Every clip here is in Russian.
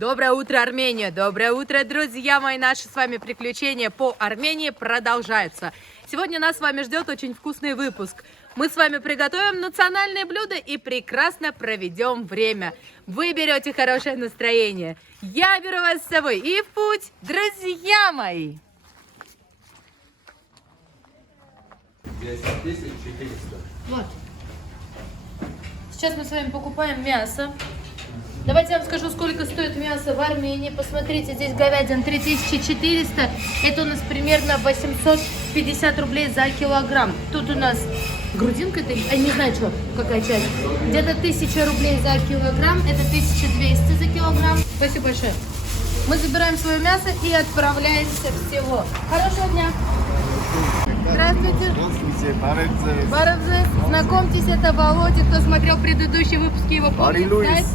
Доброе утро, Армения! Доброе утро, друзья мои! Наши с вами приключения по Армении продолжаются. Сегодня нас с вами ждет очень вкусный выпуск. Мы с вами приготовим национальные блюда и прекрасно проведем время. Вы берете хорошее настроение. Я беру вас с собой и в путь, друзья мои! 10 400. Вот. Сейчас мы с вами покупаем мясо. Давайте я вам скажу, сколько стоит мясо в Армении. Посмотрите, здесь говядина 3400. Это у нас примерно 850 рублей за килограмм. Тут у нас грудинка, это, я не знаю, что, какая часть. Где-то 1000 рублей за килограмм. Это 1200 за килограмм. Спасибо большое. Мы забираем свое мясо и отправляемся в село. Хорошего дня. Здравствуйте. Барабзе. Знакомьтесь, это Володя. Кто смотрел предыдущие выпуски, его помнит, знает.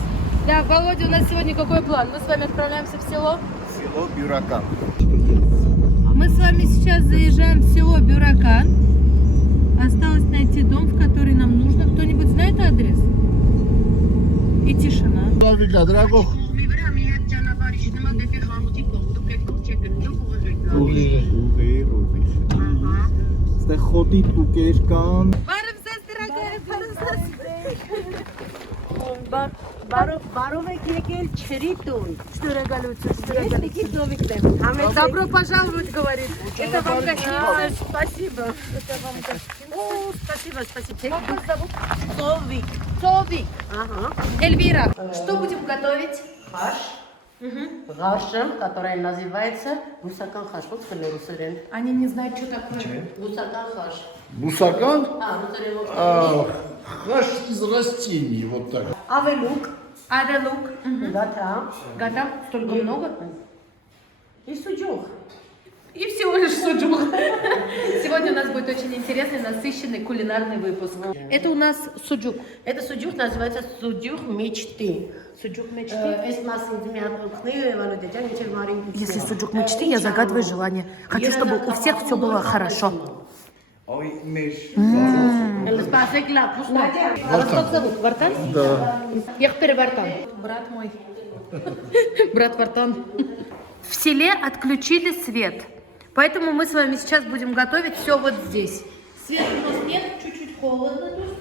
Да, Володя, у нас сегодня какой план? Мы с вами отправляемся в село. Село Бюракан. Мы с вами сейчас заезжаем в село Бюракан. Осталось найти дом, в который нам нужно. Кто-нибудь знает адрес? И тишина. Барабзе, дорогая, Բարով եք եկել չրիտուն։ Что регалюция, что Ես регалюция. լիքից նովիկն եմ։ Добро пожаловать, говорит. Это вам гостиница. Спасибо։ Это вам гостиница. Спасибо, спасибо։ Как вас зовут? Նովիկ։ Сови. Ага. Эльвира, что будем готовить? Խաշ։ Ղարշը, которая называется Бусакан խաշ, ոնց կլինի ռուսերեն։ Они не знают, что такое. Бусакан խաշ։ Бусакан? Ռուսերեն ոնց։ Хаш из растений, вот так. Ավելուկ, Аделук. գաթա, Гата, столько много. и սուջուխ։ И всего лишь суджук. Сегодня у нас будет очень интересный, насыщенный кулинарный выпуск. Это у нас суджук. Это суджух называется суджух мечты. Суджук мечты. Эс масло мятных, Володя, ничего маленький. Если суджук мечты, я загадываю желание. Хочу, чтобы у всех все было хорошо. Ой, Миш. Спасибо, Надя. А вас как зовут? Вартан? Да. Ехпер Вартан. Брат мой. Брат Вартан. В селе отключили свет. Поэтому мы с вами сейчас будем готовить все вот здесь. Света у нас нет, чуть-чуть холодно тут.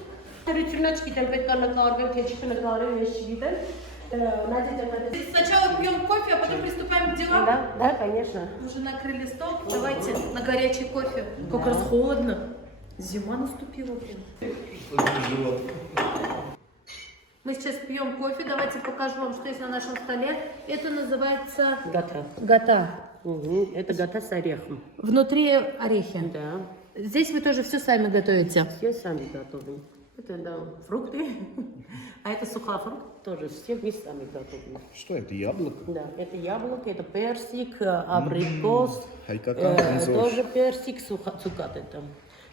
Сначала пьем кофе, а потом приступаем к делам. Да, конечно. Уже накрыли стол. Давайте на горячий кофе. Как раз холодно. Зима наступила. Мы сейчас пьем кофе. Давайте покажу вам, что есть на нашем столе. Это называется Гата. гата. Это гата с орехом. Внутри орехи. Да. Здесь вы тоже все сами готовите. Все сами готовим. Это, да, фрукты. А это сухофрукт тоже. Все мы сами готовим. Что это, яблоко? Да, это яблоко, это персик, абрикос. Ай, какая называется? Тоже персик, цукат это.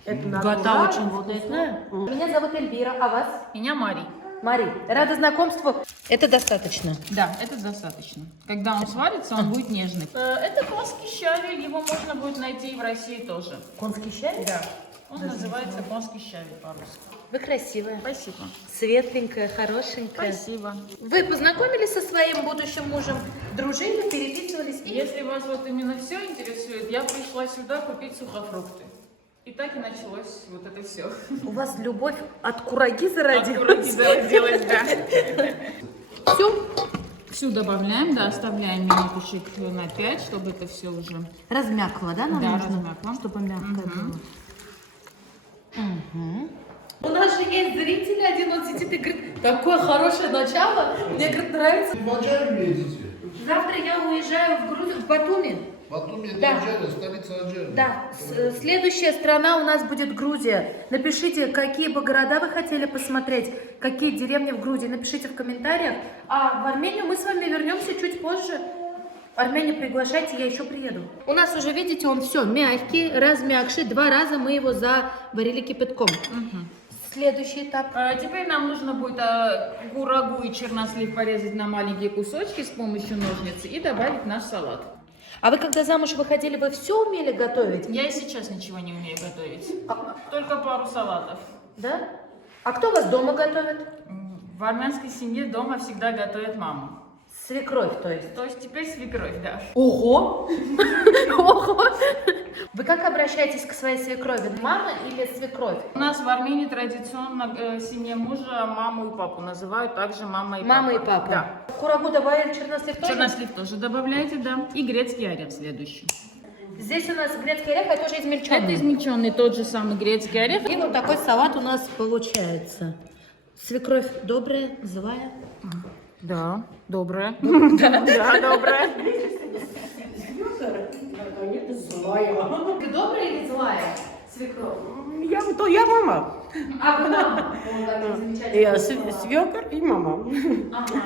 Это Гата очень вот вкусная. это. Меня зовут Эльвира, а вас? Меня Мари. Мари. Рада знакомству. Это достаточно. Да, это достаточно. Когда он сварится, он будет нежный. Это конский щавель, его можно будет найти и в России тоже. Конский чай? Да. Он называется конский щавель по-русски. Вы красивая. Спасибо. Светленькая, хорошенькая. Спасибо. Вы познакомились со своим будущим мужем? Дружили, переписывались? Если вас вот именно все интересует, я пришла сюда купить сухофрукты. И так и началось вот это все. У вас любовь от кураги зародилась? Зародилась, да. Всю? Всю добавляем, да, оставляем минуточек на 5, чтобы это все уже... Размякло, да, нам Да, нужно? размякло. Чтобы мягкое было. У нас же есть зрители, один он сидит и говорит, такое хорошее начало, мне, говорит, нравится. В Аджаре едете? Завтра я уезжаю в Грузию, в Батуми. Батуми это Да. Аджара, столица Аджары. Да, следующая страна у нас будет Грузия. Напишите, какие бы города вы хотели посмотреть, какие деревни в Грузии. Напишите в комментариях. А в Армению мы с вами вернемся чуть позже. Армению приглашайте, я еще приеду. У нас уже, видите, он все мягкий, размягший. 2 раза мы его заварили кипятком. Следующий этап. Теперь нам нужно будет курагу и чернослив порезать на маленькие кусочки с помощью ножницы и добавить в наш салат. А вы когда замуж выходили, вы все умели готовить? Я и сейчас ничего не умею готовить. Только пару салатов. Да? А кто у вас дома готовит? В армянской семье дома всегда готовит мама. Свекровь, то есть. То есть теперь свекровь, да. Ого! Ого! Вы как обращаетесь к своей свекрови? Мама или свекровь? У нас в Армении традиционно семье мужа маму и папу называют также мама и папа. Мама и папа. Да. Курагу добавили, чернослив тоже? Чернослив тоже добавляете, да. И грецкий орех следующий. Здесь у нас грецкий орех, это уже измельченный. Это измельченный тот же самый грецкий орех. И вот такой салат у нас получается. Свекровь добрая, злая. Да, добрая. Да, добрая. Ты добрая или злая свекровь? Я мама. А вы мама? О, как замечательно. Я свекор и мама. Ага.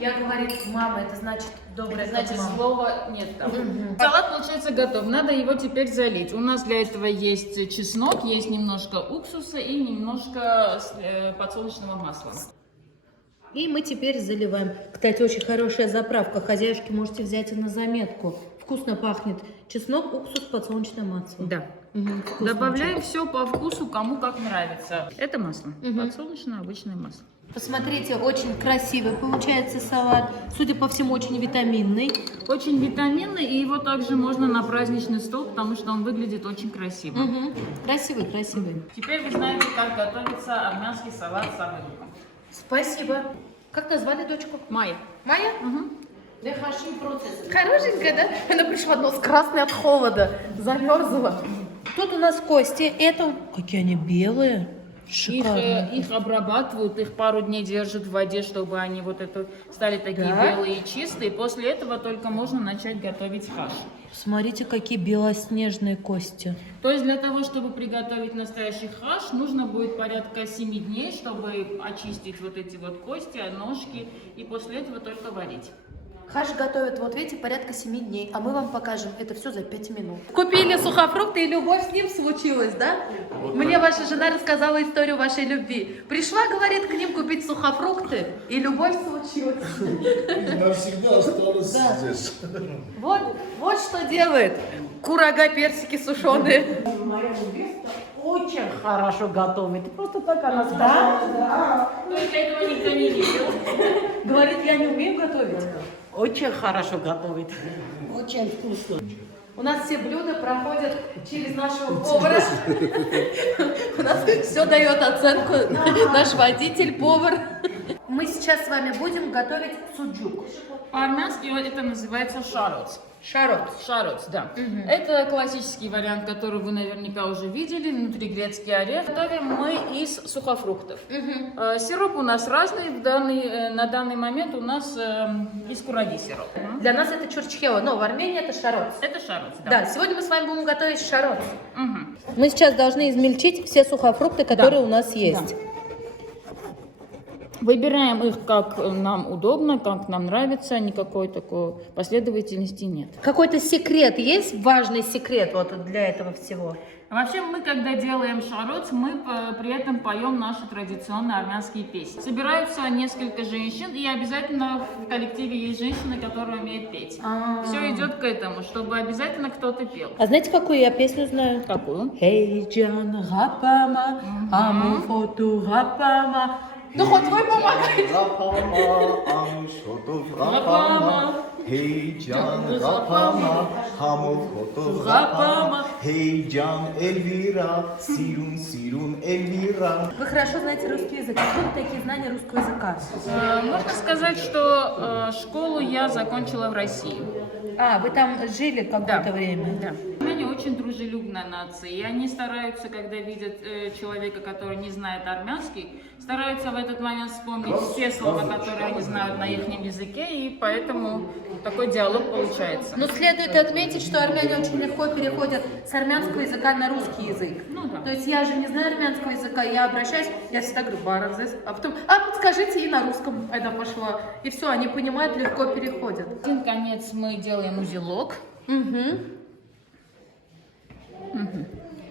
Я говорю, мама, это значит добрая, Значит, как мама. слова нет там. Салат получается готов. Надо его теперь залить. У нас для этого есть чеснок, есть немножко уксуса и немножко подсолнечного масла. И мы теперь заливаем. Кстати, очень хорошая заправка. Хозяюшки можете взять и на заметку. Вкусно пахнет. Чеснок, уксус, подсолнечное масло. Да. Вкусно Добавляем все по вкусу, кому как нравится. Это масло. Подсолнечное обычное масло. Посмотрите, очень красивый получается салат. Судя по всему, очень витаминный. Очень витаминный, и его также можно на праздничный стол, потому что он выглядит очень красиво. Красивый, красивый. Теперь вы знаете, как готовится армянский салат с авокадо. Спасибо. Как назвали дочку? Майя. Майя? Хорошенькая, да? Она пришла нос красный от холода. Замерзла. Тут у нас кости. Это... Какие они белые. Шикарно. Их обрабатывают, их пару дней держат в воде, чтобы они вот это стали такие Да? белые и чистые. После этого только можно начать готовить хаш. Смотрите, какие белоснежные кости. То есть для того, чтобы приготовить настоящий хаш, нужно будет порядка 7 дней, чтобы очистить вот эти вот кости, ножки, и после этого только варить. Хаш готовят, вот видите, порядка 7 дней, а мы вам покажем это все за 5 минут. Купили сухофрукты, и любовь с ним случилась, да? Мне ваша жена рассказала историю вашей любви. Пришла, говорит, к ним купить сухофрукты, и любовь случилась. Навсегда осталось здесь. Вот что делает курага, персики сушеные. Моя невеста очень хорошо готовит. Просто так она сказала. То есть этого никто не видел. Говорит, я не умею готовить. Очень хорошо готовит. Очень вкусно. У нас все блюда проходят через нашего повара. У нас все дает оценку наш водитель, повар. Мы сейчас с вами будем готовить суджук. По-армянски это называется шароц. Шарот. Шароц, да. Это классический вариант, который вы наверняка уже видели. Внутри грецкий орех. Готовим мы из сухофруктов. Сироп у нас разный. На данный момент у нас из кураги сироп. Для нас это чурчхела, но в Армении это шарот. Это шароц, да. Да, сегодня мы с вами будем готовить шарот. Мы сейчас должны измельчить все сухофрукты, которые у нас есть. Выбираем их как нам удобно, как нам нравится. Никакой такой последовательности нет. Какой-то секрет есть? Важный секрет вот для этого всего? Вообще, мы, когда делаем шароц, мы при этом поем наши традиционные армянские песни. Собираются несколько женщин, и обязательно в коллективе есть женщина, которая умеет петь. Все идет к этому, чтобы обязательно кто-то пел. А знаете, какую я песню знаю? Какую? Хейджан гапама, амуфоту гапама. Ну хоть вы помогаете. Rapama, amshotov rapama, Hejan rapama, hamov hotov rapama, Hejan Elvira, Sirun Elvira. Вы хорошо знаете русский язык. Откуда такие знания русского языка? Можно сказать, что школу я закончила в России. А, вы там жили какое-то время? Да. Они очень дружелюбная нация, и они стараются, когда видят человека, который не знает армянский, стараются в этот момент вспомнить все слова, которые они знают на их языке, и поэтому такой диалог получается. Но следует отметить, что армяне очень легко переходят с армянского языка на русский язык. Ну да. То есть я же не знаю армянского языка, я обращаюсь, я всегда говорю «баразес», а потом подскажите, и на русском это пошла. И все, они понимают, легко переходят. Один конец мы делаем узелок.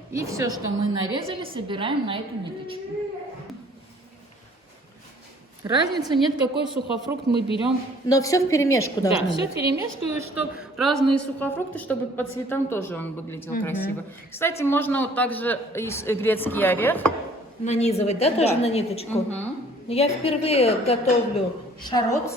И все, что мы нарезали, собираем на эту ниточку. Разницы нет, какой сухофрукт мы берем. Но все в перемешку должно Да, все быть. перемешку, что разные сухофрукты, чтобы по цветам тоже он выглядел красиво. Кстати, можно вот также из грецкий орех. Нанизывать, да, тоже на ниточку? Но я впервые готовлю шароц.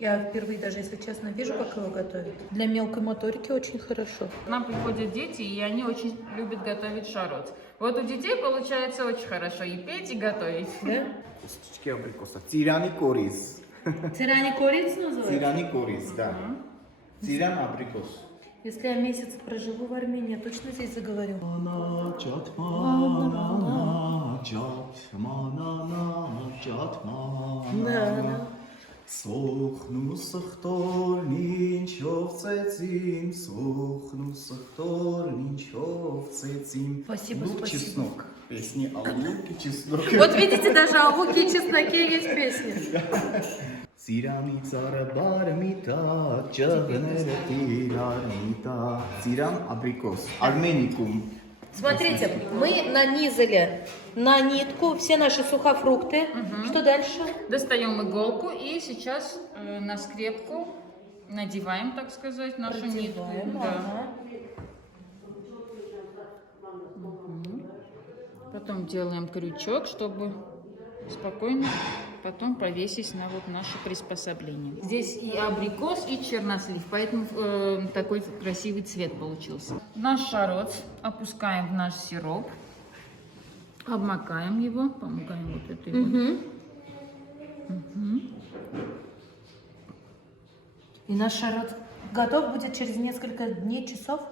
Я впервые даже, если честно, вижу, как его готовят. Для мелкой моторики очень хорошо. К нам приходят дети, и они очень любят готовить шарот. Вот у детей получается очень хорошо и петь, и готовить. Да? Косточки абрикоса. Цирани корис. Цирани корица называется? Цирани корис, да. Циран абрикос. Если я месяц проживу в Армении, я точно здесь заговорю. Да. Սոխնու սխտորն ինչով ծեցին, սոխնու սխտորն ինչով ծեցին. Спасибо, Лук, спасибо. чеснок. Песни о луке, чеснок. Вот видите, даже о луке и чесноке есть песни. Цирանի ծառը բարմիտա, ճղները տիրանիտա. Циран абрикос. Арменикум. Смотрите, мы нанизали на нитку все наши сухофрукты. Что дальше? Достаем иголку и сейчас на скрепку надеваем, так сказать, нашу нитку. Да. Потом делаем крючок, чтобы спокойно потом повесить на вот наше приспособление. Здесь и абрикос, и чернослив, поэтому такой красивый цвет получился. Наш шарот опускаем в наш сироп, обмакаем его, помыкаем вот этой вот. И наш шарот готов будет через несколько дней, часов?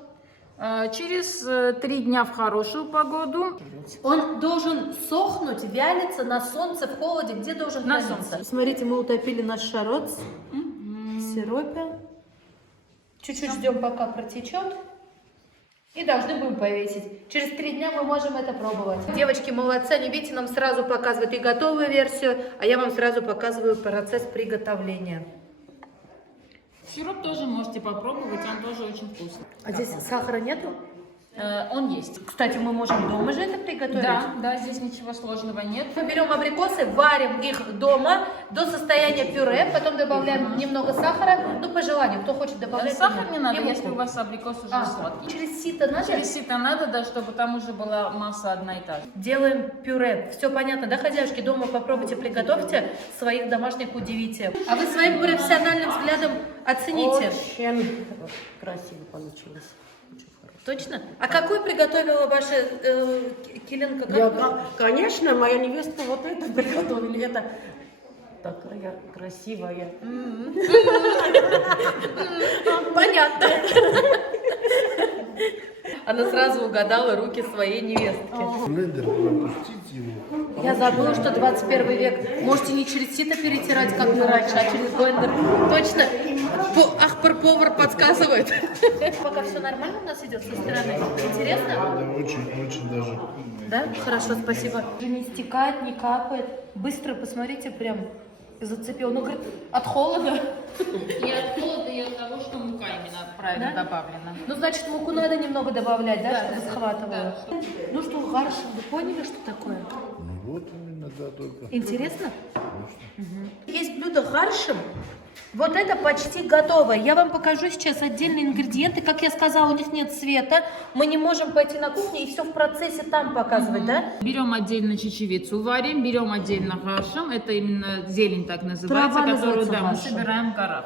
Через 3 дня в хорошую погоду. Он должен сохнуть, вялиться на солнце, в холоде. Где должен На храниться? солнце. Смотрите, мы утопили наш шарот в сиропе. Чуть-чуть ждем, пока протечет. И должны будем повесить. Через 3 дня мы можем это пробовать. Девочки молодцы, они, видите, нам сразу показывают и готовую версию, а я вам сразу показываю процесс приготовления. Сироп тоже можете попробовать, он тоже очень вкусный. А здесь сахара нету? Он есть. Кстати, мы можем дома же это приготовить? Да, здесь ничего сложного нет. Мы берем абрикосы, варим их дома до состояния пюре, потом добавляем немного сахара, ну по желанию, кто хочет добавлять. Сахар не надо, и муку. если у вас абрикос уже сладкий. Через сито надо? Через сито надо, да, чтобы там уже была масса одна и та же. Делаем пюре. Все понятно, да, хозяюшки? Дома попробуйте, приготовьте, своих домашних удивите. А вы своим профессиональным взглядом оцените. Очень красиво получилось. Очень хорошо. Точно? А какой приготовила ваша Киленко? Конечно, моя невестка вот это приготовили. Это такая красивая. Понятно. Она сразу угадала руки своей невестки. Блендер, пропустите его. Я забыла, что 21 век. Можете не через сито перетирать, как мы раньше, а через блендер. Точно. Ахпар-повар подсказывает. Пока все нормально у нас идет со стороны. Интересно? Да, очень даже. Да? Хорошо, спасибо. Не стекает, не капает. Быстро, посмотрите, прям зацепил. Ну, говорит, от холода. И от холода, и от того, что мука именно правильно Да? добавлена. Ну, значит, муку надо немного добавлять, да, Да, чтобы да, схватывало. Ну что, гаршин, вы поняли, что такое? Ну вот именно, да, только. Интересно? Есть блюдо гаршин. Вот это почти готово. Я вам покажу сейчас отдельные ингредиенты. Как я сказала, у них нет цвета. Мы не можем пойти на кухню и все в процессе там показывать, да? Берем отдельно чечевицу, варим, берем отдельно гаршем, это именно зелень так называется, Трава которую называется да, мы гаршем. собираем в горах.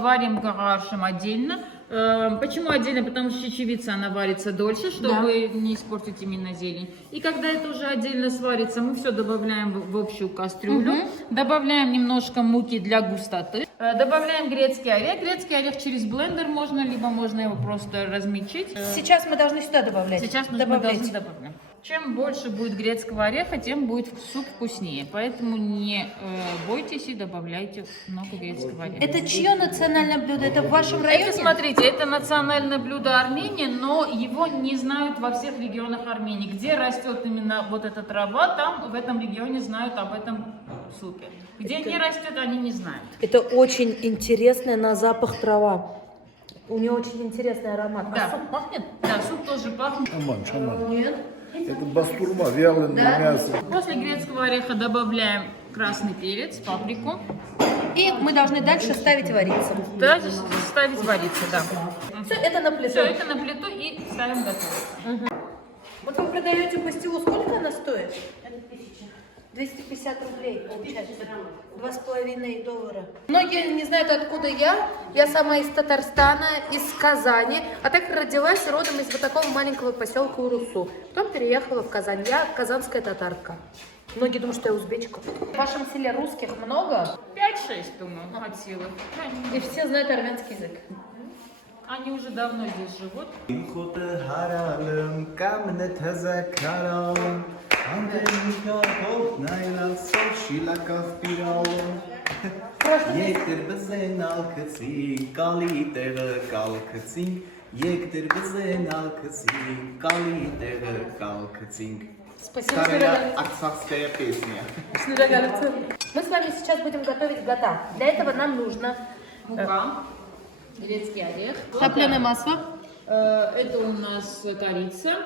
Варим гаршем отдельно. Почему отдельно? Потому что чечевица, она варится дольше, чтобы не испортить именно зелень. И когда это уже отдельно сварится, мы все добавляем в общую кастрюлю, добавляем немножко муки для густоты, добавляем грецкий орех. Грецкий орех через блендер можно, либо можно его просто размельчить. Сейчас мы должны сюда добавлять. Сейчас мы должны добавлять. Чем больше будет грецкого ореха, тем будет суп вкуснее. Поэтому не бойтесь и добавляйте много грецкого ореха. Это чье национальное блюдо? Это в вашем районе? Это, смотрите, это национальное блюдо Армении, но его не знают во всех регионах Армении. Где растет именно вот эта трава, там в этом регионе знают об этом супе. Где не растет, они не знают. Это очень интересная на запах трава. У нее очень интересный аромат. Да. А суп пахнет? Да, суп тоже пахнет. Шаман. Нет. Это бастурма, вяленое мясо. После грецкого ореха добавляем красный перец, паприку. И мы должны дальше ставить вариться. Дальше ставить вариться, да. Все это на плиту. Все это на плиту и ставим готово. Вот вы продаете пастилу, сколько она стоит? 250 рублей получается. $2,5. Многие не знают, откуда я. Я сама из Татарстана, из Казани. А так родилась родом из вот такого маленького поселка Урусу. Потом переехала в Казань. Я казанская татарка. Многие думают, что я узбечка. В вашем селе русских много? 5-6, думаю, от силы. И все знают армянский язык. Они уже давно здесь живут. Եկտեր բզենալ կցին, կալի տեղը կալքցին, եկտեր բզենալ կցին, կալի տեղը կալքցին. Спасибо, Старая арцахская песня. Мы с вами сейчас будем готовить гата. Для этого нам нужно Мука, грецкий орех. топленое масло, Это у нас корица,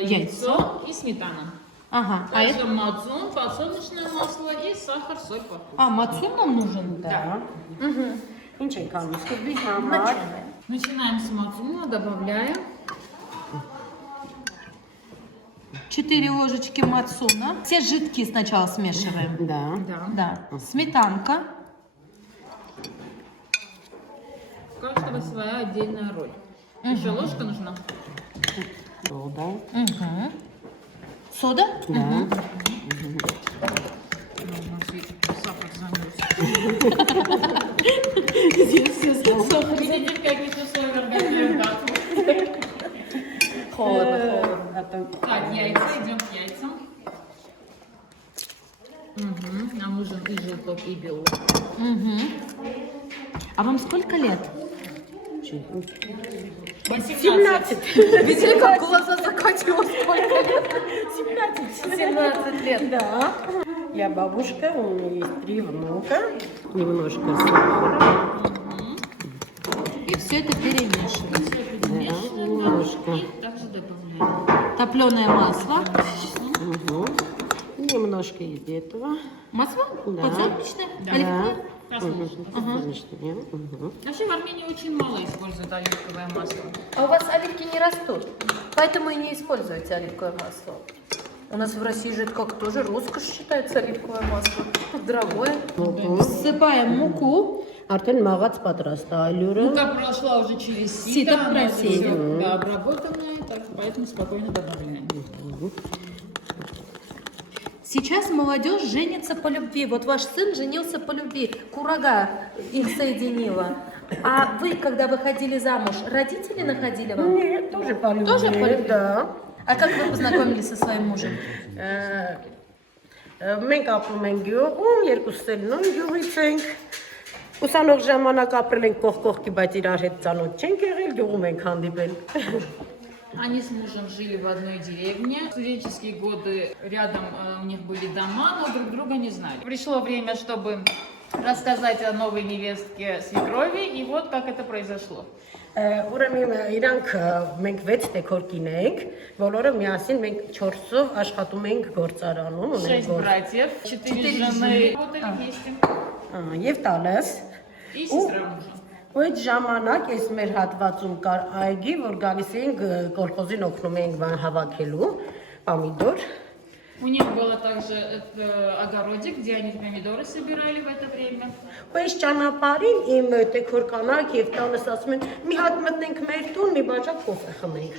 яйцо и сметана. ага, а Также это... мацун, подсолнечное масло и сахар, соль, папа. А, мацун нам нужен? Да. Ինչ ենք անում, սկզբի համար Начинаем с мацуна, добавляем 4 ложечки мацуна. Все жидкие сначала смешиваем. Да. Да. Сметанка. у каждого своя отдельная роль. Еще ложка нужна. Soda. Угу. Сода? Да. У нас ведь сахар замерз. Видите, как еще сойер готовим гату. Холодно. Так, яйца, идем к яйцам. Нам нужен и желток, и белок. Угу. А вам сколько лет? 18. Видели, как глаза закатила? Сколько лет? 17 лет. Да. Я бабушка, у меня есть 3 внука. Немножко сахара. И все это перемешиваем. Перемешиваем, немножко. и также добавляем. Топленое масло. Угу. Немножко из этого. Масло? Да. Подсолнечное? Да. Оливковое? Подсолнечное. Угу. Вообще в Армении очень мало используют оливковое масло. А у вас оливки не растут, поэтому и не используете оливковое масло. У нас в России же это как тоже роскошь считается оливковое масло. Дорогое. Всыпаем муку. Արդեն մաղած պատրաստ է ալյուրը։ Мука прошла уже через Сито сито, она уже просеяно. всё, да, обработанная, так, поэтому спокойно добавляем. Сейчас молодежь женится по любви. Вот ваш сын женился по любви. Курага их соединила. А вы, когда выходили замуж, родители находили вам? Нет, тоже по любви. Тоже по любви? Да. А как вы познакомились со своим мужем? Մենք ապրում ենք գյուղում, երկուսս էլ նույն գյուղից ենք։ Ուսանող ժամանակ ապրել ենք կողքի, բայց իրար հետ ծանոթ չենք եղել, գյուղում ենք հանդիպել։ Они с мужем жили в одной деревне. В студенческие годы рядом у них были дома, но друг друга не знали. Пришло время, чтобы рассказать о новой невестке свекрови, и вот как это произошло. Ուրեմն իրանք մենք 6 տեքորքին ենք, բոլորը միասին մենք 4-ով աշխատում ենք գործարանում, 6 բратьев, 4 жены работали вместе. Եվ տալս։ И сестра мужа. Ու այդ ժամանակ ես մեր հատվածում կար այգի, որ գալիս էինք կոլխոզին օգնում էինք բան հավաքելու, պամիդոր։ У них было также огородик, где они помидоры собирали в это время. Ու այս ճանապարհին իմ տեքոր կանայք եւ տանս ասում են՝ մի հատ մտնենք մեր տուն, մի բաժակ կոֆե խմենք։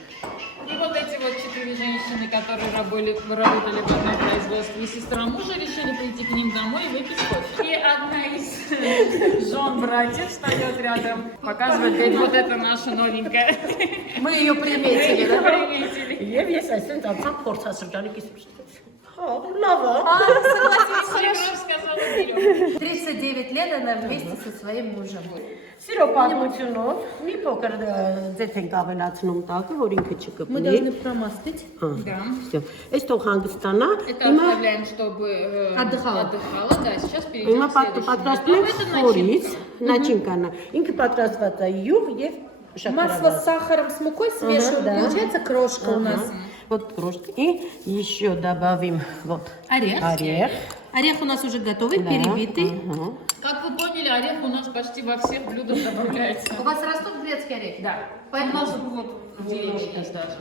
И вот эти вот 4 женщины, которые работали в одном производстве, и сестра мужа решили прийти к ним домой и выпить кофе. И одна из жен братьев встает рядом, показывает, говорит, вот это наша новенькая. Мы ее приметили, да? Приметили. Եվ ես այսպես ացամ փորձասրճանի կիսում։ Հա, լավ է։ Свекровь сказала, берем. 39 лет она вместе со своим мужем. Սիրո պատմությունով մի փոքր ձեթ ենք ավելացնում տակը, որ ինքը Мы չկպնի։ должны промастыть. Да. Всё. Այս թող հանգստանա։ Это оставляем, чтобы Отдыхала. Да, сейчас перейдем Հիմա к следующему. պատրաստում ենք Это խորից, начинка. начинկանա։ Ինքը պատրաստված է յուղ եւ Масло с сахаром, с мукой смешиваем. да. Получается крошка у нас. Вот крошки. И еще добавим вот Орех. орех. Орех у нас уже готовый, Да. перебитый. Ага. Как вы поняли, деле орех у нас почти во всех блюдах добавляется. У вас растут грецкие орехи? Да. Поэтому, У нас вот в деревне есть даже.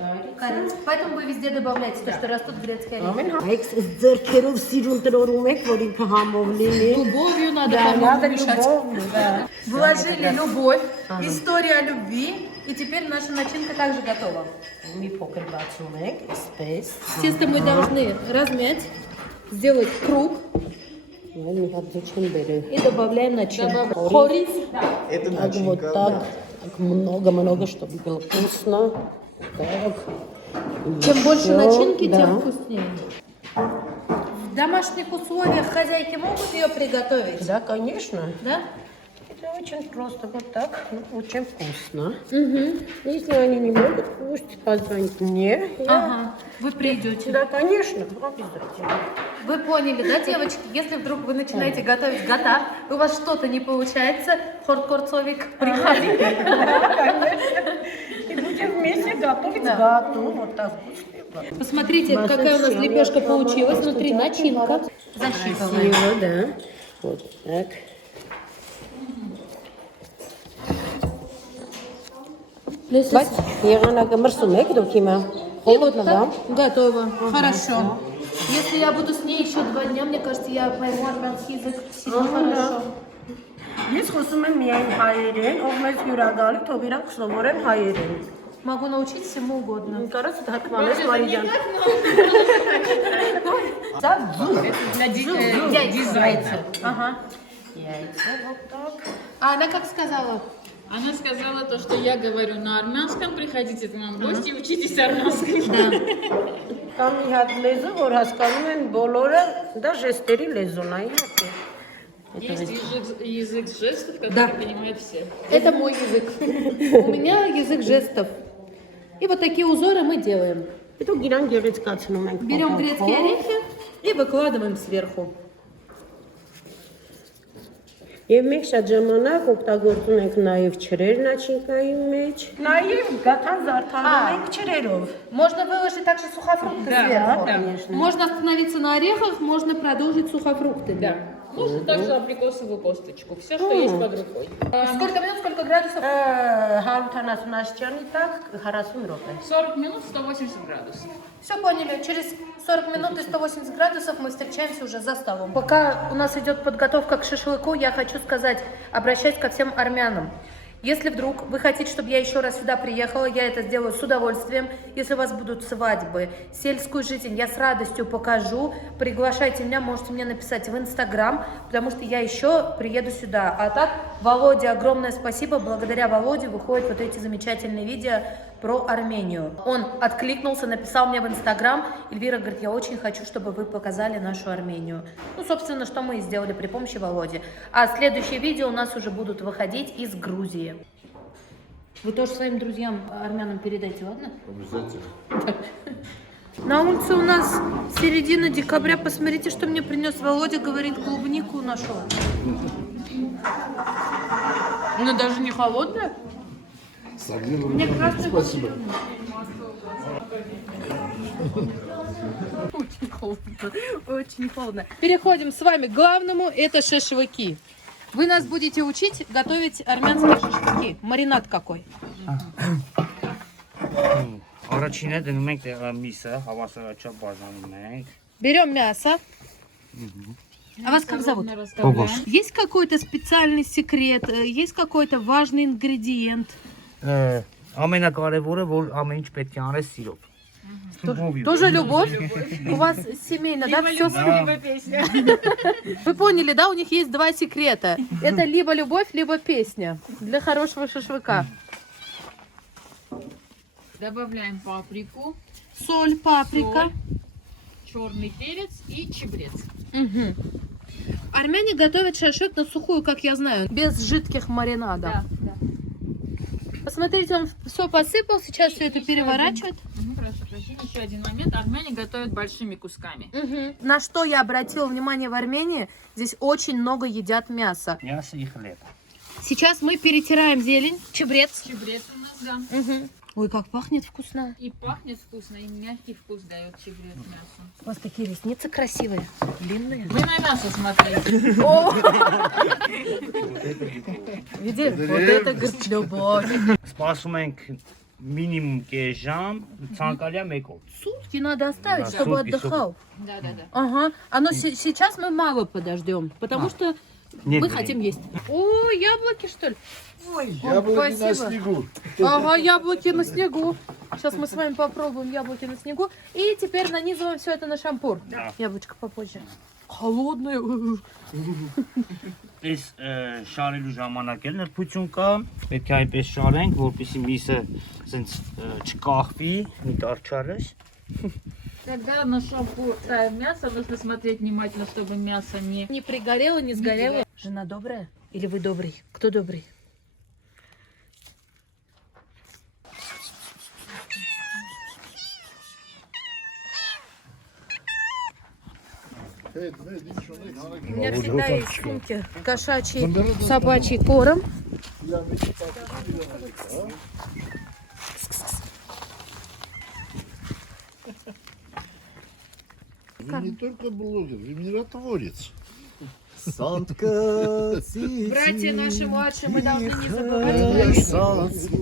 поэтому вы везде добавляете то, что растут грецкие орехи. Ամեն հայք ձեռքերով սիրուն տրորում եք, որ ինքը համով լինի։ Любовью надо Да, надо помешать. любовью, да. Вложили любовь, история о любви, и теперь наша начинка также готова. Մի փոքր բացում ենք, այսպես։ Тесто мы должны размять, сделать круг Մի հատ ձուչեն բերել։ и добавляем начинку. Խորից, Это так вот начинка. так, так много-много, чтобы было вкусно. Так. Чем больше Всё, начинки, да. тем вкуснее. В домашних условиях хозяйки могут ее приготовить, Да, конечно. да? Это очень просто, вот так, ну, очень вкусно. Если они не могут, пусть позвонят мне. Ага, вы придете. Да, конечно, обязательно. Вы поняли, да, девочки? Если вдруг вы начинаете готовить гота, у вас что-то не получается, Хорткорцовик, приходи. И будем вместе готовить гату. Вот так вкусно. Посмотрите, какая у нас лепешка получилась. Внутри начинка. Засчитываем. Красиво, да. Вот так. Բայց եղանակը մրսում եք դուք հիմա։ И вот Холодно, да? так готово. Хорошо. Если я буду с ней еще 2 дня, мне кажется, я пойму армянский язык сильно хорошо. Ես խոսում եմ միայն հայերեն, ով մեզ հյուրագալի, թող իրանք սովորեն հայերեն։ Могу научить всему угодно. Կարաս դատմանես Մարիջան։ Яйца. Ага. Яйца вот так. А она как сказала? Она сказала то, что я говорю на армянском, приходите к нам в гости и учитесь армянскому. Կամ մի հատ լեզու, որ հասկանում են բոլորը, դա ժեստերի լեզուն է, իհարկե։ Есть язык жестов, который Да. понимают все. Это мой язык. У меня язык жестов. И вот такие узоры мы делаем. Հետո գիրան գեղեցկացնում ենք։ Берем грецкие орехи и выкладываем сверху. Եվ մենք շատ ժամանակ օգտագործում ենք նաև չրեր начинкայի մեջ։ Նաև գաթան զարդարում ենք չրերով։ Можно выложить также сухофрукты Да, сверху. да. Можно остановиться на орехах, можно продолжить сухофрукты. Да. Можно также абрикосовую косточку. Все, что есть под рукой. Сколько минут, сколько градусов? 170 աստիճանի տակ 40 րոպե։ 40 минут, 180 градусов. Все поняли, через 40 минут и 180 градусов мы встречаемся уже за столом. Пока у нас идет подготовка к шашлыку, я хочу сказать, обращаясь ко всем армянам. Если вдруг вы хотите, чтобы я еще раз сюда приехала, я это сделаю с удовольствием. Если у вас будут свадьбы, сельскую жизнь, я с радостью покажу. Приглашайте меня, можете мне написать в Инстаграм, потому что я еще приеду сюда. А так, Володе, огромное спасибо. Благодаря Володе выходят вот эти замечательные видео про Армению. Он откликнулся, написал мне в Инстаграм. Эльвира говорит, я очень хочу, чтобы вы показали нашу Армению. Ну, собственно, что мы и сделали при помощи Володи. А следующие видео у нас уже будут выходить из Грузии. Вы тоже своим друзьям армянам передайте, ладно? Обязательно. На улице у нас середина декабря. Посмотрите, что мне принес Володя. Говорит, клубнику нашел. Ну, даже не холодная. Мне красный Спасибо. Очень холодно. Очень холодно. Переходим с вами к главному. Это шашлыки. Вы нас будете учить готовить армянские шашлыки. Маринад какой? Առաջինը դնում ենք միսը, հավասարաչափ բաժանում ենք։ Берем мясо. А вас как зовут? Պողոս։ Есть какой-то специальный секрет? Есть какой-то важный ингредиент? Ամենակարևորը, որ ամեն ինչ պետք է անես սիրով։ Любовью. Тоже любовь? У вас семейно, да? Все Либо песня. Вы поняли, да? У них есть 2 секрета. Это либо любовь, либо песня. Для хорошего шашлыка. Добавляем паприку, Соль, паприка. черный перец и чебрец. Мгм. Армяне готовят шашлык на сухую, как я знаю, без жидких маринадов. Да. Посмотрите, он все посыпал, сейчас все это переворачивает. Прошу прощения, еще один момент. Армяне готовят большими кусками. На что я обратила внимание в Армении, здесь очень много едят мяса. Мясо и хлеб։ Сейчас мы перетираем зелень, чебрец. Чебрец у нас, да. Ой, как пахнет вкусно. И пахнет вкусно, и мягкий вкус дает чебрец мясо. У вас такие ресницы красивые, длинные. Вы на мясо смотрите. Види, вот это, говорит, любовь. Սպասում ենք minimum կես ժամ, ցանկալիա 1 օր։ Сутки надо оставить, Да, чтобы сутки, отдыхал. Да. Ага. А но сейчас мы мало подождем, потому что Нет мы времени. хотим есть. О, яблоки, что ли? Яблоки на спасибо. снегу. Ага, яблоки на снегу. Сейчас мы с вами попробуем яблоки на снегу. И теперь нанизываем все это на шампур. Да. Яблочко попозже. Холодное. Այս շարելու ժամանակ էլ նրբություն кա, պետք է այնպես շարենք, որպեսզի միսը սենց չկախվի, մի տարչարես։ Когда на шампур ставим мясо, нужно смотреть внимательно, чтобы мясо не... Не пригорело, не сгорело. Жена добрая? Или вы добрый? Кто добрый? У меня всегда есть в сумке кошачий, собачий корм. Вы не только блогер, вы миротворец. Братья наши младшие, мы должны не забывать.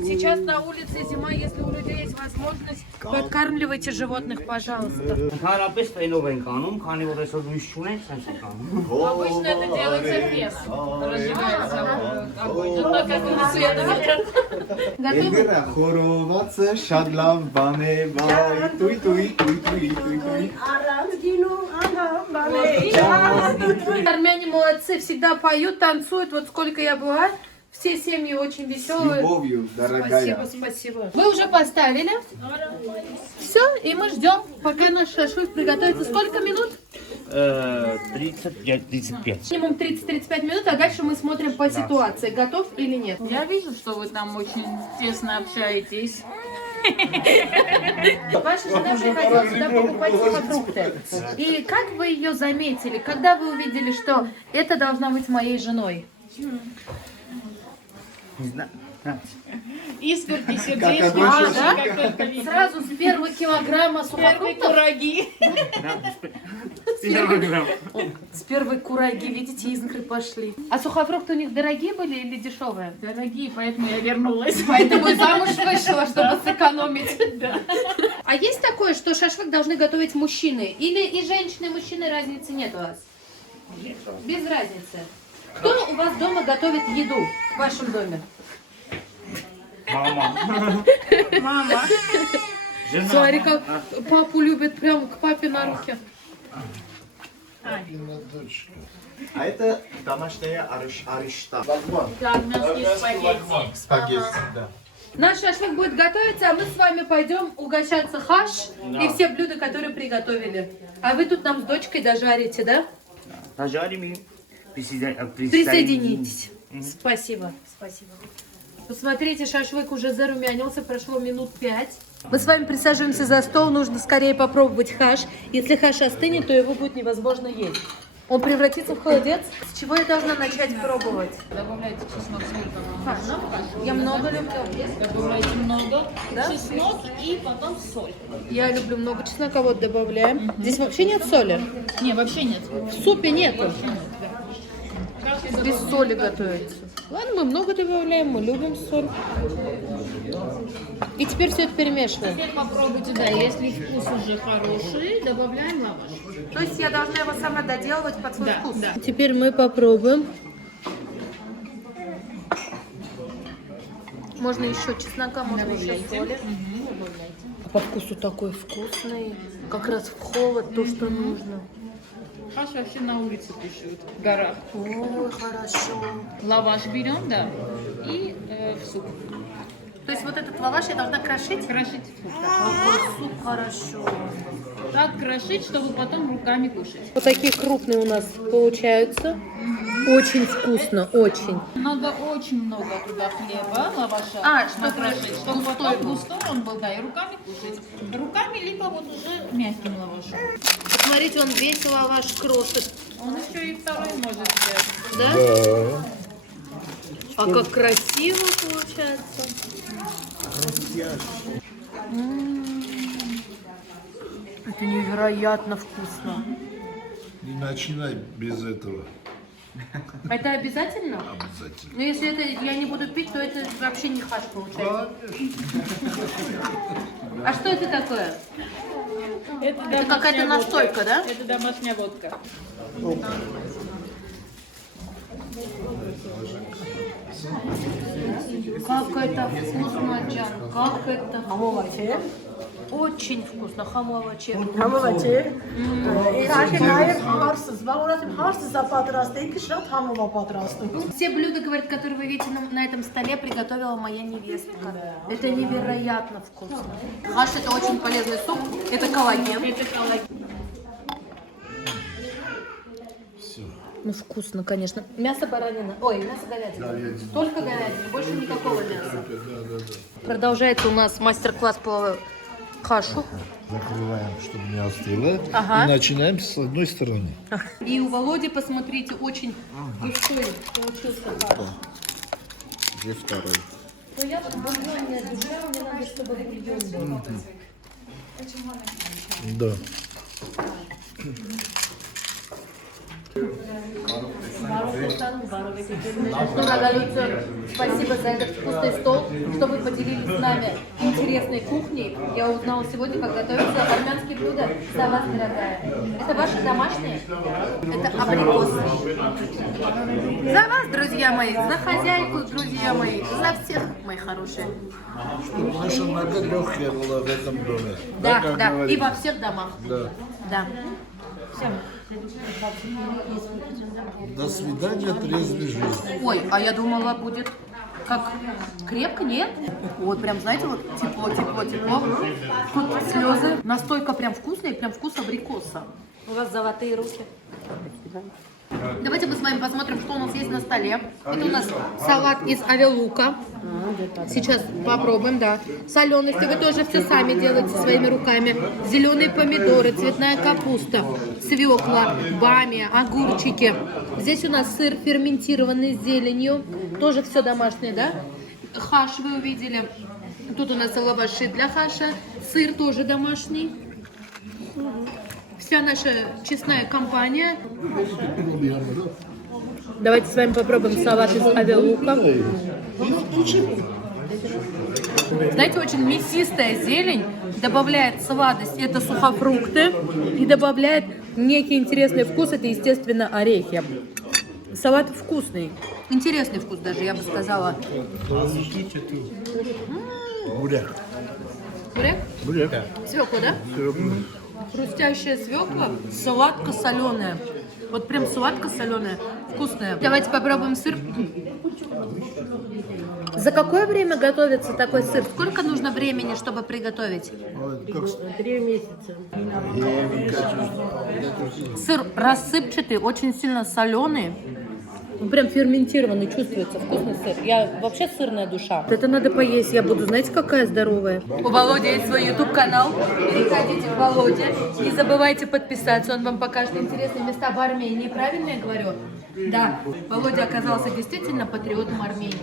Сейчас на улице зима, если у людей есть возможность, подкармливайте животных, пожалуйста. Հարաբես տենով ենք անում, քանի որ այսօր լույս չունենք, սենց ենք անում։ Обычно это делается без. Разжигается огонь. Но так как у нас света нет. Готовы? Էլգերա խորովածը շատ լավ բան է, վայ, տույ տույ տույ տույ տույ տույ։ Армяне молодцы, всегда поют, танцуют. Вот сколько я была, все семьи очень веселые. Любовью, дорогая. Спасибо, спасибо. Вы уже поставили? Все, и мы ждем, пока наш шашлык приготовится. Сколько минут? 35. Минимум 30-35 минут, а дальше мы смотрим по ситуации, готов или нет. Я вижу, что вы там очень тесно общаетесь. Ваша жена приходила сюда покупать сухофрукты. И как вы ее заметили? Когда вы увидели, что это должна быть моей женой? Искорки Как сердечки. обычно. да? Как только видно. Сразу с первого килограмма Первые сухофруктов? кураги. С первой кураги, видите, искры пошли. А сухофрукты у них дорогие были или дешевые? Дорогие, поэтому я вернулась. Поэтому и замуж вышла, чтобы сэкономить. А есть такое, что шашлык должны готовить мужчины? Или и женщины, и мужчины разницы нет у вас? Без разницы. Кто у вас дома готовит еду в вашем доме? Мама. Мама. Смотри, как папу любит прям к папе на руки. Дочка. А это домашняя арешта. Да, армянские спагетти. Спагетти, да. Наш шашлык будет готовиться, а мы с вами пойдем угощаться хаш и все блюда, которые приготовили. А вы тут нам с дочкой дожарите, да? Тажарими. Присоединитесь. Спасибо, спасибо. Посмотрите, шашлык уже зарумянился, прошло минут 5. Мы с вами присаживаемся за стол, нужно скорее попробовать хаш. Если хаш остынет, то его будет невозможно есть. Он превратится в холодец. С чего я должна начать пробовать? Добавляйте чеснок, сколько вам? Хаш. Я много люблю. Добавляйте много. Да? Чеснок и потом соль. Я люблю много чеснока, вот добавляем. Здесь вообще нет соли? Не, вообще нет. В супе нету. Каждый Без соли готовится. Ладно, мы много добавляем, мы любим соль. И теперь все это перемешиваем. Теперь попробуйте, да, если вкус уже хороший, добавляем лаваш. То есть я должна его сама доделывать под свой Да, вкус? да. Теперь мы попробуем. Можно еще чеснока, можно еще соли. А по вкусу такой вкусный. Как раз в холод то, что нужно. Хаш вообще на улице кушают, в горах. Ой, хорошо. Лаваш берем, да, и в суп. То есть вот этот лаваш я должна крошить? Крошить в суп. Какой суп хорошо. Так крошить, чтобы потом руками кушать. Вот такие крупные у нас получаются. Очень вкусно, очень. Надо очень много туда хлеба, лаваша чтобы накрошить, чтобы густой потом был. густой он был, да, и руками кушать. Руками, либо вот уже мягким лавашом. Смотрите, он весь лаваш крошит. Он еще и второй может взять. Да? Да. А как красиво получается. Это невероятно вкусно. Не начинай без этого. Это обязательно? Обязательно. Но если это я не буду пить, то это вообще не хаш получается. А что это такое? Это какая-то настойка, да? Это домашняя водка. Как это вкусно, Джан. Как это Hamavaçı. очень вкусно. Хамоваче. Hamavaçı. İraki naif harsız. Ben orası harsızla patrastayım ki şrat hamava patrastayım. Все блюда, говорят, которые вы видите на этом столе, приготовила моя невестка. Это невероятно вкусно. Хаш это очень полезный суп. Это коллаген. Ну вкусно, конечно. Мясо баранина. Ой, мясо говядина. Только говядина, больше никакого мяса. Продолжается у нас мастер-класс по хашу. Закрываем, чтобы не остыло. Ага. И начинаем с одной стороны. И у Володи, посмотрите, очень густой получился хаш. Где второй? Но я бульонная душа, мне надо, чтобы бульон был. Да. Спасибо за этот вкусный стол, что вы поделились с нами интересной кухней. Я узнала сегодня, как готовятся армянские блюда. За вас, дорогая. Это ваши домашние? Это абрикосы. За вас, друзья мои, за хозяйку, друзья мои, за всех, мои хорошие. Чтобы наша нога легкая была в этом доме. Да, как да, и говорится. во всех домах. Да. Да. До свидания, трезвой жизни. Ой, а я думала, будет как крепко, нет? Вот прям, знаете, вот тепло, тепло, тепло. Тут слезы. Настойка прям вкусная, прям вкус абрикоса. У вас золотые руки. Давайте мы с вами посмотрим, что у нас есть на столе. Это у нас салат из авелука. Сейчас попробуем, да. Солености вы тоже все сами делаете своими руками. Зеленые помидоры, цветная капуста, свекла, бамия, огурчики. Здесь у нас сыр ферментированный с зеленью. Тоже все домашнее, да? Хаш вы увидели. Тут у нас лаваши для хаша. Сыр тоже домашний. Вся наша честная компания. Давайте с вами попробуем салат из авелука. Знаете, очень мясистая зелень добавляет сладость, это сухофрукты, и добавляет некий интересный вкус, это, естественно, орехи. Салат вкусный, интересный вкус даже, я бы сказала. Буряк. Буряк? Буряк. Свекла, да? Хрустящая свекла, сладко-соленая. Вот прям сладко-соленая, вкусная. Давайте попробуем сыр. За какое время готовится такой сыр? Сколько нужно времени, чтобы приготовить? 3 месяца. Сыр рассыпчатый, очень сильно соленый. Прям ферментированный, чувствуется вкусный сыр. Я вообще сырная душа. Это надо поесть, я буду, знаете, какая здоровая. У Володи есть свой YouTube-канал. Переходите к Володе. Не забывайте подписаться, он вам покажет интересные места в Армении. Правильно я говорю? Да. Володя оказался действительно патриотом Армении.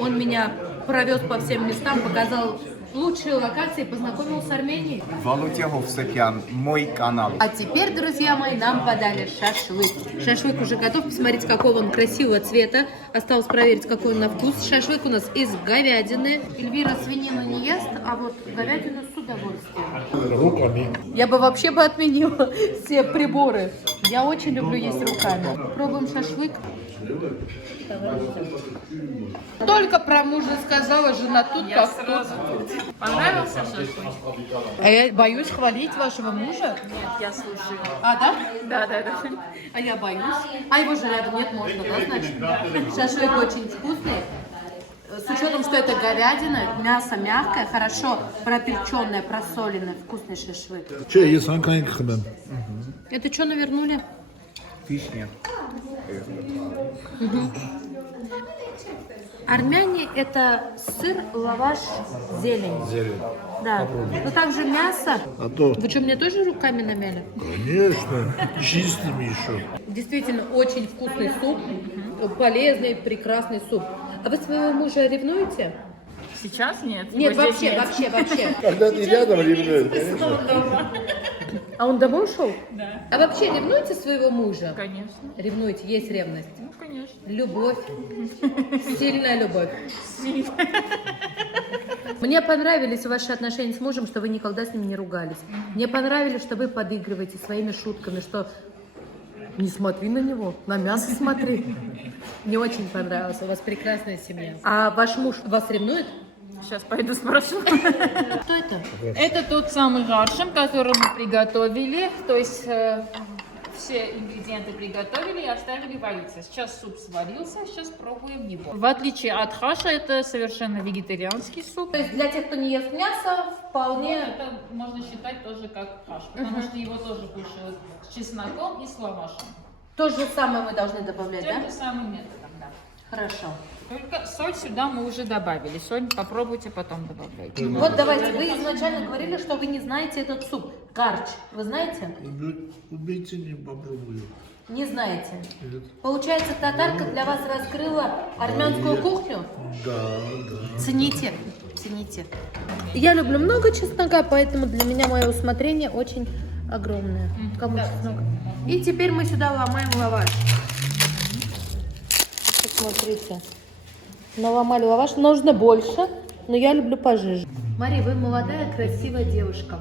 Он меня провез по всем местам, показал лучшие локации, познакомил с Арменией. Володя Hovsepyan, мой канал. А теперь, друзья мои, нам подали шашлык. Шашлык уже готов. Посмотрите, какого он красивого цвета. Осталось проверить, какой он на вкус. Шашлык у нас из говядины. Эльвира свинину не ест, а вот говядину с удовольствием. Руками. Я бы вообще отменила все приборы. Я очень люблю есть руками. Пробуем шашлык. Только про мужа сказала, жена тут как тут. Понравился шашлык? А я боюсь хвалить вашего мужа. Нет, я слушаю. А, да? Да. А я боюсь. А его же рядом нет, можно, да, значит? Шашлык очень вкусный. С учетом, что это говядина, мясо мягкое, хорошо проперченное, просоленное, вкусный шашлык. Че, есть анканька хабен? Это что навернули? Вишня. Армяне это сыр, лаваш, зелень. Зелень. Да. Но также мясо. А то, Вы что, мне тоже руками намяли? конечно, чистыми еще. Действительно, очень вкусный суп. Полезный, прекрасный суп. А вы своего мужа ревнуете? Сейчас нет. Нет, его здесь вообще, нет. вообще. Когда ты рядом ревнует, конечно. Он дома. А он домой ушел? Да, А вообще ревнуете своего мужа? конечно. Ревнуете, есть ревность. Ну, конечно. Любовь. Сильная любовь. Мне понравились ваши отношения с мужем, что вы никогда с ним не ругались. Мне понравилось, что вы подыгрываете своими шутками, что не смотри на него, на мясо смотри. Мне очень понравилось, у вас прекрасная семья. А ваш муж вас ревнует? Сейчас пойду спрошу. Что это? Это тот самый гаршин, который мы приготовили. То есть все ингредиенты приготовили и оставили вариться. Сейчас суп сварился, сейчас пробуем его. В отличие от хаша, это совершенно вегетарианский суп. То есть для тех, кто не ест мясо, вполне... Это можно считать тоже как хаш, потому что его тоже кушают с чесноком и с лавашем. То же самое мы должны добавлять, Тем да? же самым методом, да. Хорошо. Только соль сюда мы уже добавили. Соль попробуйте, потом добавляйте. Вот давайте, вы изначально говорили, что вы не знаете этот суп. Карч, вы знаете? Убейте, не попробую. Не знаете. Нет. Получается, татарка для вас раскрыла армянскую кухню? Да, да. Цените, цените. Я люблю много чеснока, поэтому для меня мое усмотрение очень огромное. Кому чеснок? И теперь мы сюда ломаем лаваш. Посмотрите. Наломали лаваш. Нужно больше, но я люблю пожиже. Мария, вы молодая, красивая девушка.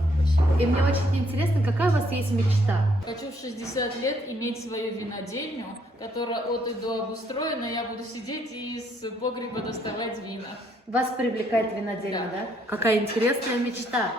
И мне очень интересно, какая у вас есть мечта? Хочу в 60 лет иметь свою винодельню, которая от и до обустроена. Я буду сидеть и из погреба доставать вина. Вас привлекает винодельня, Да. да? Какая интересная мечта.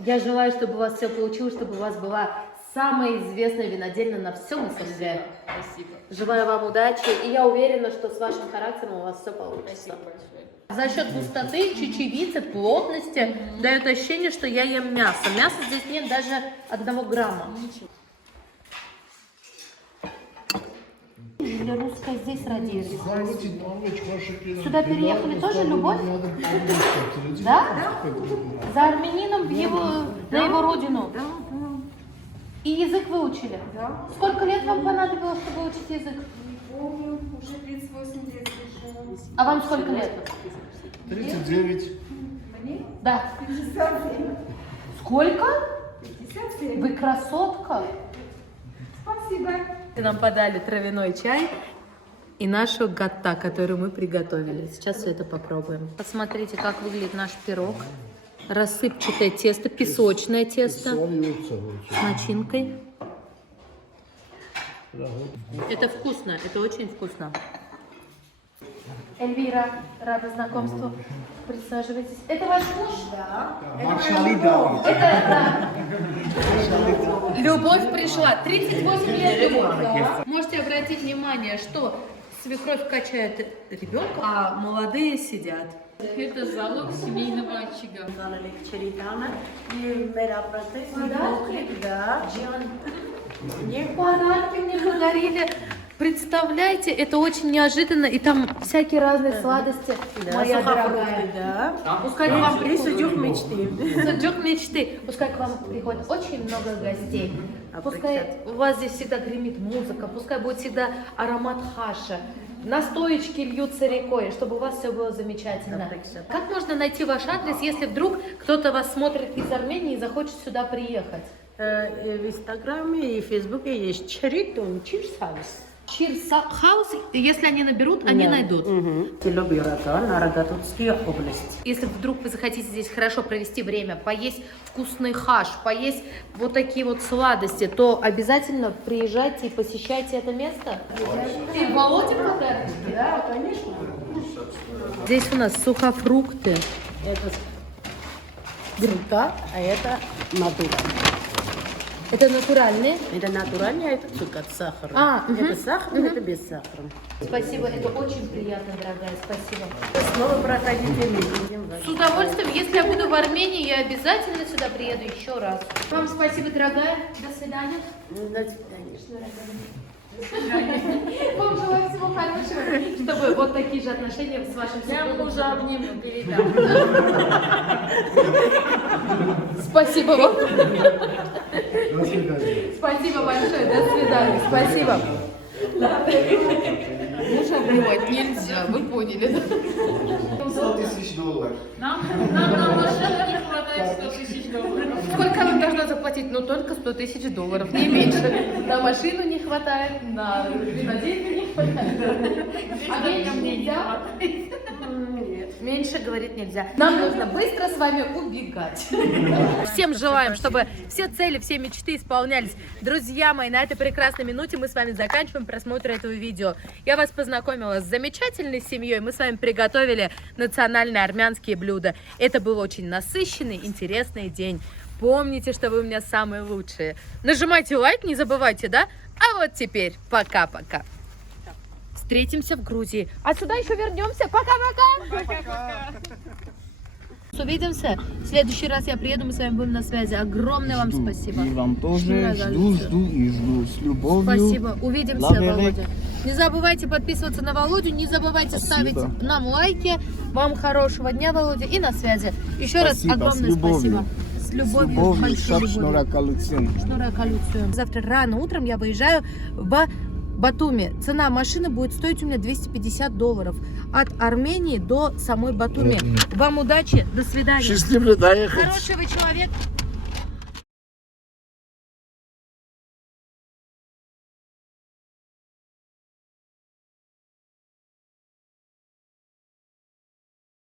Я желаю, чтобы у вас все получилось, чтобы у вас была самая известная винодельня на всем СНГ. Спасибо. Желаю вам удачи, и я уверена, что с вашим характером у вас все получится. Спасибо большое. За счет густоты, чечевицы, плотности дает ощущение, что я ем мясо. Мяса здесь нет даже 1 грамма. Ничего. Или русская здесь родились? Сюда переехали тоже любовь? Да? За армянином на его родину? И язык выучили? Да. Сколько лет вам понадобилось, чтобы учить язык? Помню, уже 38 лет решила. А вам сколько лет? 39. Мне Да. 57. Сколько? 57. Вы красотка. Спасибо. Нам подали травяной чай и нашу гатта, которую мы приготовили. Сейчас все это попробуем. Посмотрите, как выглядит наш пирог. Рассыпчатое тесто, песочное тесто с начинкой. Это вкусно, это очень вкусно. Эльвира, рада знакомству. Присаживайтесь. Это ваш муж? Да. Это любовь пришла. 38 лет любовь. Да. Можете обратить внимание, что свекровь качает ребенка, а молодые сидят. Это залог семейного очага. Подарки мне подарили. Представляете, это очень неожиданно, и там всякие разные сладости. Моя дорогая. Да. Пускай к вам И судёк мечты. Суджук мечты. Пускай к вам приходит очень много гостей. Пускай у вас здесь всегда гремит музыка, пускай будет всегда аромат хаша. Настоечки льются рекой, чтобы у вас все было замечательно. Как можно найти ваш адрес, если вдруг кто-то вас смотрит из Армении и захочет сюда приехать? В Инстаграме и Фейсбуке есть Чиритун, Чирсаус. Cheers House, если они наберут, они найдут. Килобирата, Нарагатутская область. Если вдруг вы захотите здесь хорошо провести время, поесть вкусный хаш, поесть вот такие вот сладости, то обязательно приезжайте и посещайте это место. И Володя подарки? Да, конечно. Здесь у нас сухофрукты. Это фрукта, а это натура. Это натуральные. Это натуральный, а это цукор, сахар. Мгм. Это сахар, это без сахара. Спасибо, это очень приятно, дорогая, спасибо. Снова проходите, мы будем С удовольствием, если я буду в Армении, я обязательно сюда приеду еще раз. Вам спасибо, дорогая. До свидания. До свидания. Вам желаю всего хорошего, чтобы вот такие же отношения с вашим Я супругом. мужа обниму, передам. Спасибо вам. До свидания. Спасибо большое. До свидания. Спасибо. Мужа Вот, нельзя, вы поняли, да? 100 тысяч долларов. Нам на машину не хватает 100 тысяч долларов. Сколько вам должна заплатить? Ну, только 100 тысяч долларов, не меньше. На машину не хватает, на деньги не хватает. А меньше нельзя? Нет, меньше говорить нельзя. Нам нужно быстро с вами убегать. Всем желаем, чтобы все цели, все мечты исполнялись. Друзья мои, на этой прекрасной минуте мы с вами заканчиваем просмотр этого видео. Я вас познакомила с замечательной семьей. Мы с вами приготовили национальные армянские блюда. Это был очень насыщенный, интересный день. Помните, что вы у меня самые лучшие. Нажимайте лайк, не забывайте, да? А вот теперь пока-пока. Встретимся в Грузии. А сюда еще вернемся. Пока-пока. Пока-пока. Увидимся. В следующий раз я приеду, мы с вами будем на связи. Огромное вам спасибо. И вам тоже Шнура жду и жду. С любовью. Спасибо. Увидимся, Лавелек. Володя. Не забывайте подписываться на Володю, не забывайте Спасибо. ставить нам лайки. Вам хорошего дня, Володя, и на связи. Еще раз Спасибо, огромное с любовью. спасибо. С любовью, большой любовью. Шнуракалуцин. Завтра рано утром я выезжаю в Батуми. Цена машины будет стоить у меня $250. От Армении до самой Батуми. Вам удачи, до свидания. Счастливо доехать. Хороший вы человек.